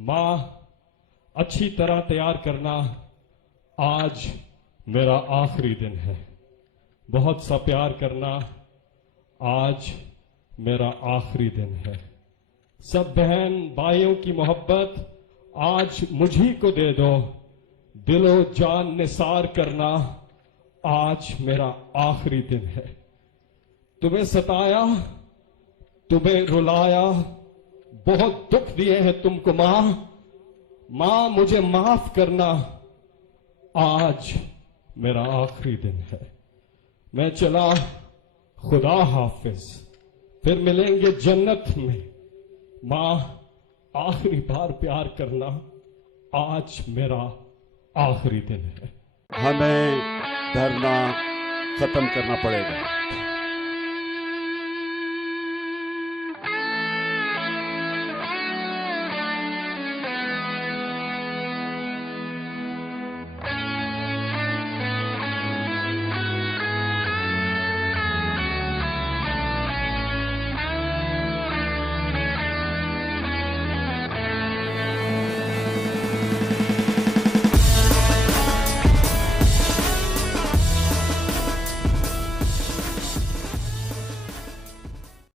माँ, अच्छी तरह तैयार करना, आज मेरा आखिरी दिन है। बहुत सा प्यार करना, आज मेरा आखिरी दिन है। सब बहन भाइयों की मोहब्बत आज मुझी को दे दो। दिलो जान निसार करना, आज मेरा आखिरी दिन है। तुम्हें सताया, तुम्हें रुलाया, बहुत दुख दिए हैं तुमको मां। मां, मुझे माफ करना, आज मेरा आखिरी दिन है। मैं चला, खुदा हाफिज, फिर मिलेंगे जन्नत में। मां, आखिरी बार प्यार करना, आज मेरा आखिरी दिन है। हमें धरना खत्म करना पड़ेगा।